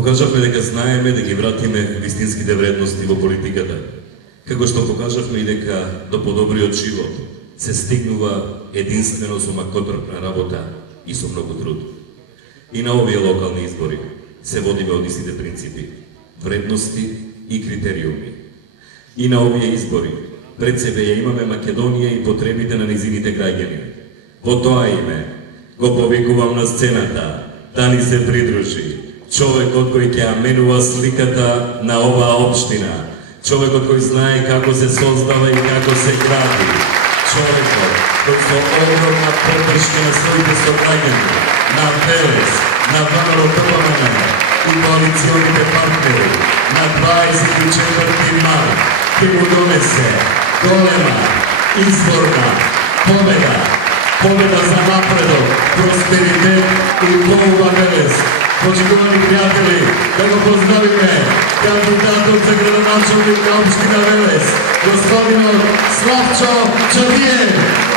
Покажавме дека знаеме да ги вратиме вистинските вредности во политиката, како што покажавме и дека до подобриот живот се стигнува единствено со макотрпна работа и со многу труд. И на овие локални избори се водиме од истите принципи, вредности и критериуми. И на овие избори пред себе ја имаме Македонија и потребите на низините граѓани. Во тоа име го повикувам на сцената да ни се придружи човекот кој ќе ја менува сликата на оваа општина, човекот кој знае како се создава и како се гради, човекот кој со огромна поддршка на своите сограѓани, на ВЛС, на ВМРО-ДПМН и коалиционите партнери, на 24 март ќе го донесе голема изборна победа, победа за напредок, просперитет и полна ВЛС. Почитувани пријатели, да го поздравиме кандидатот за градоначалник на општина Велес, господинот Славчо Чатиев.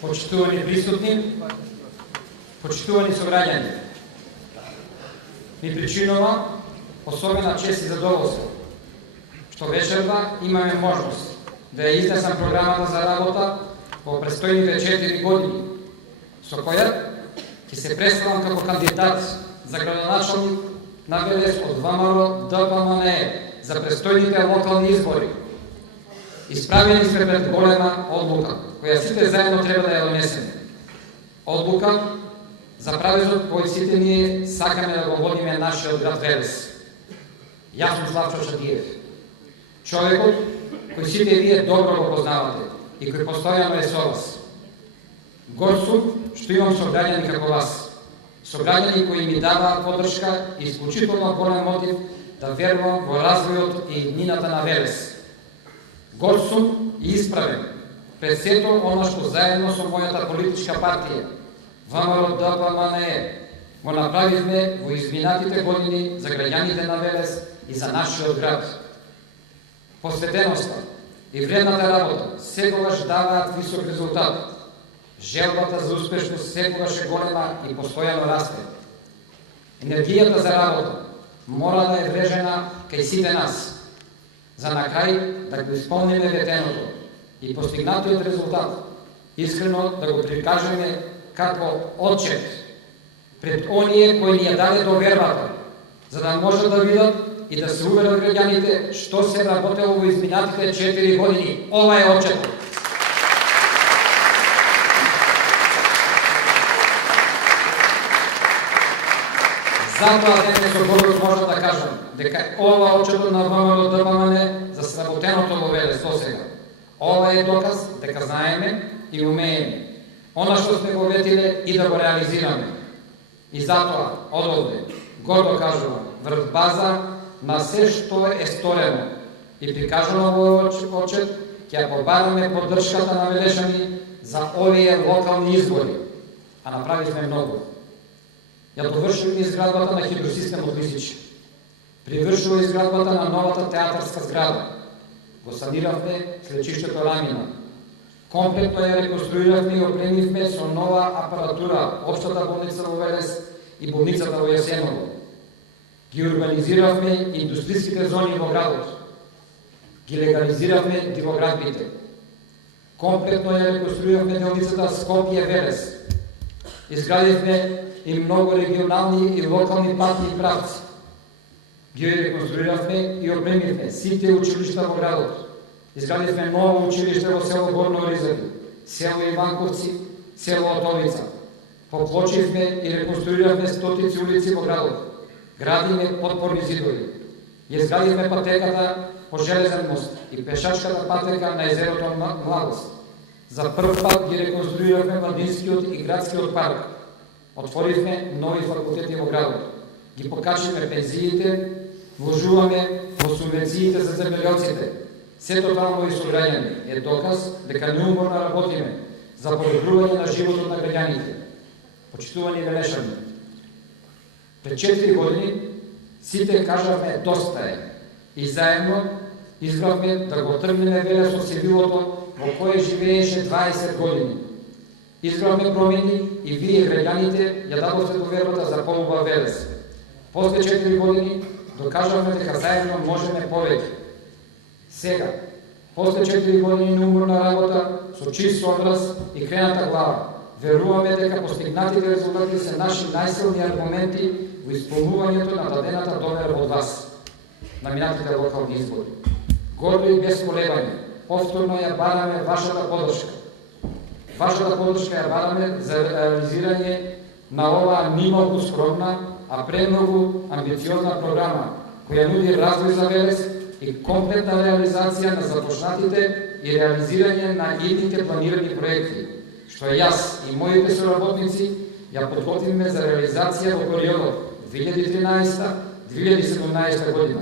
Почитувани присутни, почитувани сограѓани, ми причинува особена чест и задоволство што вечерва имаме можност да ја изнесам програмата за работа во престојните 4 години, со која ќе се представам како кандидат за градоначалник на Велес од ВМРО-ДПМН за престојните локални избори. Исправени сме пред голема одлука, која сите заедно треба да ја донесеме. Одлука за правецот кој сите ние сакаме да го водиме нашиот град Велес. Јас сум Славчо Чатиев, човекот кој сите вие добро го познавате и кој постојано е со вас. Горд сум што имам сограѓани како вас, сограѓани кои ми даваат поддршка и исклучително голем мотив да верувам во развојот и иднината на Велес. Горд сум и исправен пред сето она што заедно со мојата политичка партија, ВМРО-ДПМН, го направивме во изминатите години за граѓаните на Велес и за нашиот град. Посветеноста и вредната работа секогаш даваат висок резултат. Желбата за успешност секогаш е голема и постојано расте. Енергијата за работа мора да е врежена кај сите нас, за на крај да го исполниме ветеното и постигнатиот резултат искрено да го прикажеме како отчет пред оние кои ни ја даде довербата, за да можат да видат и да се уверат граѓаните што се работело во изминатите 4 години. Ова е отчетот. Затоа денес со гордост можам да кажам дека ова отчетот на ВМРО-ДПМН за сработеното во Велес досега. Ова е доказ дека знаеме и умееме она што сме го ветиле и да го реализираме. И затоа одовде гордо кажувам врз база на се што е сторено и прикажано во отчет ќе ја побараме поддршката на велешани за овие локални избори, а направивме многу. Ја довршивме изградбата на хидросистемот Лисич, привршува изградбата на новата театарска зграда, го саниравме слечиштето Рамина, комплетно ја реконструиравме и опремивме со нова апаратура општата болница во Велес и болницата во Јасеново. Ги урбанизиравме индустријските зони во градот, ги легализиравме дивоградбите, комплетно ја реконструиравме делницата Скопје-Велес, изградивме и многу регионални и локални патни правци. Ги реконструиравме и опремивме сите училишта во градот. изградивме ново училиште во село Горно Оризави, село Иванковци, село Отовица. Поплочивме и реконструиравме стотици улици во градот. Градиме подпорни зидови. Изградивме патеката по железен мост и пешачката патека на езерото Младост. За прв пат ги реконструиравме младинскиот и градскиот парк. Отворивме нови факултети во градот. Ги покачивме пензиите, вложуваме во субвенциите за земјоделците. Сето тоа, мои сограѓани, е доказ дека неуморно работиме за подобрување на животот на граѓаните. Почитувани белешани, пред 4 години сите кажавме доста е и заедно избравме да го тргнеме велес од сивилото во кое живееше 20 години. Избравме промени и вие, граѓаните, ја дадовте довербата за поубав велес. После 4 години докажавме дека заедно можеме повеќе. Сега, после 4 години неуморна работа, со чист образ и крената глава, веруваме дека постигнатите резултати се наши најсилни аргументи во исполнувањето на дадената доверба од вас на минатите локални избори. Гордо и без колебање, повторно ја бараме вашата поддршка. Вашата поддршка ја бараме за реализирање на оваа нималку скромна, а премногу амбициозна програма, која нуди развој за Велес и комплетна реализација на започнатите и реализирање на идните планирани проекти, што јас и моите соработници ја подготвиме за реализација во периодот 2013-2017 година.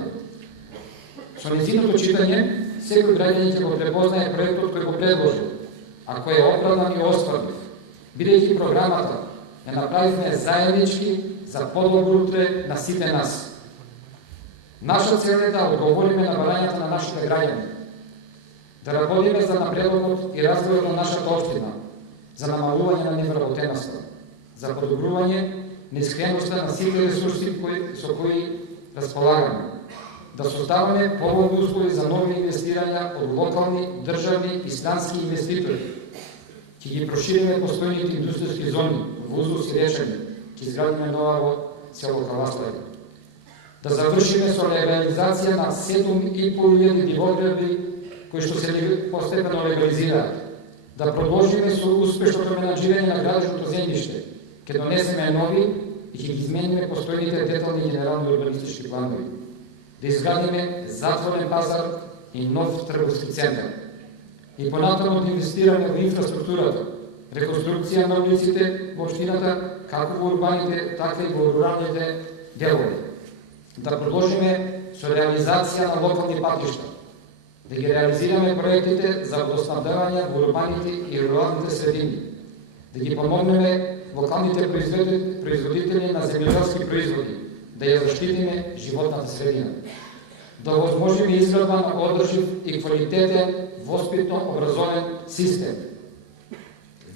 Со нејзиното читање, секој граѓанин ќе го препознае проектот кој го предложил, а кој е оправдан и остварлив, бидејќи програмата ја направивме заеднички за подобро утре на сите нас. Наша цел е да одговориме на барањата на нашите граѓани, да работиме за напредокот и развојот на нашата општина, за намалување на невработеноста, за подобрување на искреността на сите ресурси со кои располагаме, да создаваме поволни услови за нови инвестирања од локални, државни и странски инвеститори. Ќе ги прошириме постојните индустријски зони во Узус и Речани, ќе изградиме нова во село Каласлави. Да завршиме со реализација на 7.500 дивогради кои што се постепено легализираат. Да продолжиме со успешното менаџирање на градежното земјиште, ќе донесеме нови и ќе ги измениме постојните детални генерални урбанистички планови. Да изградиме затворен пазар и нов трговски центар. И понатаму да инвестираме во инфраструктурата, реконструкција на улиците во општината, како во урбаните, така и во руралните делови. Да продолжиме со реализација на локални патишта, да ги реализираме проектите за водоснабдевање во урбаните и руралните средини, да ги помогнеме локалните производители на земјоделски производи, да ја заштитиме животната средина, да овозможиме изградба на одржив и квалитетен воспитно-образовен систем,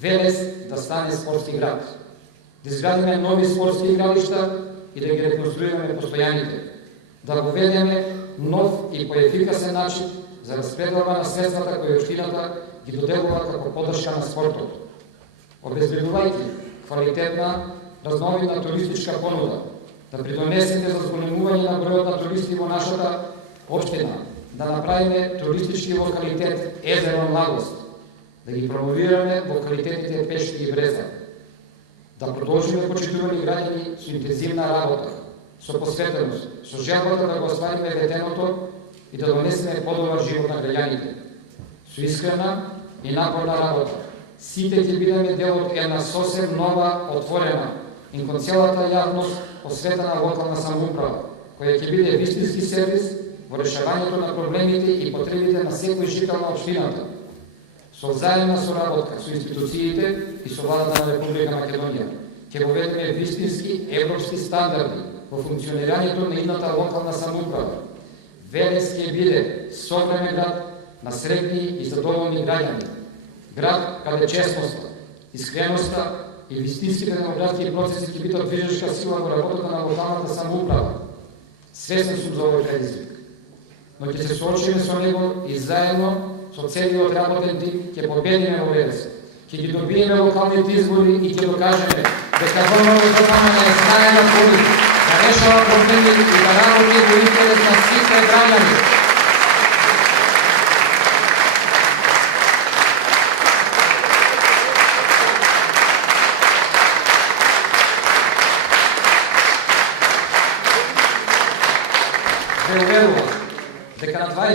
Велес да стане спортски град, да изградиме нови спортски игралишта и да ги реконструираме постојаните, да воведеме нов и поефикасен начин за распределба на средствата кои општината ги доделува како поддршка на спортот, обезбедувајќи квалитетна, разновидна туристичка понуда, да придонесеме за зголемување на бројот на туристи во нашата општина, да направиме туристички локалитет езеро Младост, да ги промовираме локалитетите Пешки и Бреза, да продолжиме, почитувани граѓани, со интензивна работа, со посветеност, со желбата да го оствариме ветеното и да донесеме подобар живот на граѓаните. Со искрена и напорна работа, сите ќе бидеме дел од една сосем нова, отворена и кон целата јавност посветена локална самоуправа, која ќе биде вистински сервис во решавањето на проблемите и потребите на секој жител на општината, со заедна соработка со институциите и со владата на Република Македонија. Ќе воведеме вистински европски стандарди во функционирањето на идната локална самоуправа. Велес ќе биде современ град на средни и задоволни граѓани. Град каде честноста, искреноста и вистинските демократски процеси ќе бидат движешка сила во работата на локалната самоуправа. Свесен сум за овој предизвик, но ќе се соочиме со него и заедно со целиот работен тим ќе победиме во Велес. Ќе ги добиеме локалните избори и ќе докажеме дека Горното Собрание знае да ходи, да решава проблеми и да работи во интерес на сите граѓани.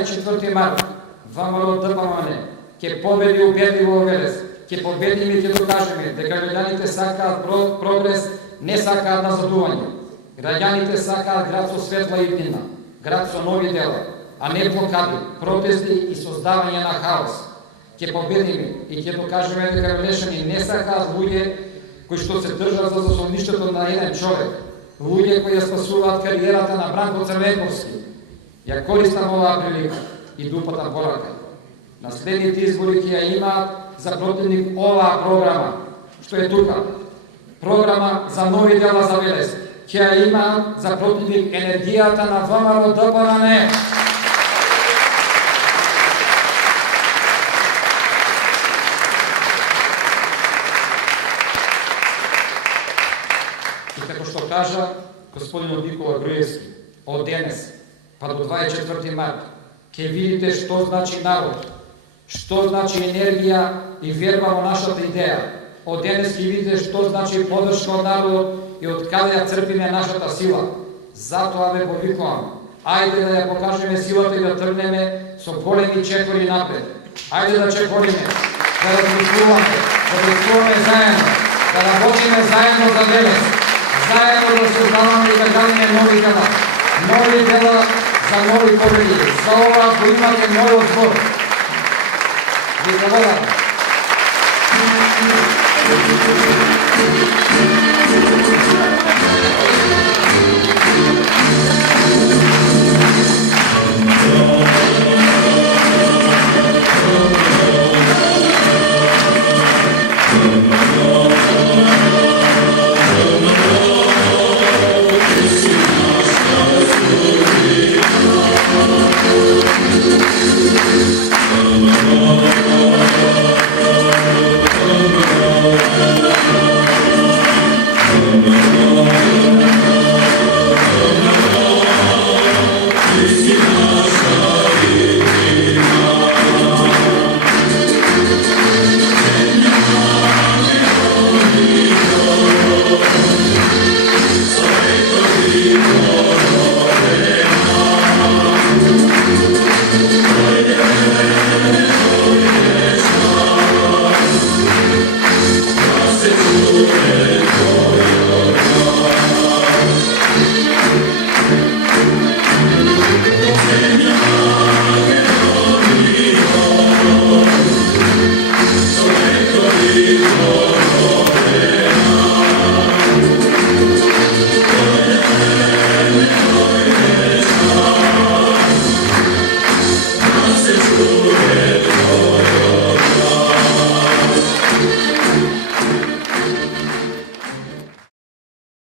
24 март ВМРО ДПМН ќе победи убедливо во Велес. Ќе победиме и ќе докажеме дека граѓаните сакаат прогрес, не сакаат назадување. Граѓаните сакаат град со светла иднина, град со нови дела, а не блокади, протести и создавање на хаос. Ќе победиме и ќе докажеме дека Велешани не сакаат луѓе кои што се држат за заслоништето на еден човек, луѓе кои ја спасуваат кариерата на Бранко Црвенковски. Ја користам оваа прилика и дупата порака. На следните избори ќе ја имаат за противник оваа програма, што е тука. Програма за нови дела за Велес. Ќе ја имаат за противник енергијата на ВМРО ДПМН. И како што кажа господин Никола Груевски, од денес па до 24 март, ќе видите што значи народ, што значи енергија и верба во нашата идеја. Од денес ќе видите што значи подршка од народот и од каде ја црпиме нашата сила. Затоа ве повикувам, ајде да ја покажеме силата и да тргнеме со големи чекори напред. Ајде да чекориме, да действуваме заедно, да работиме заедно за Велес, заедно да создаваме и да градиме нови дела за нови победи. За ова го имате мојот збор. Ви благодарам.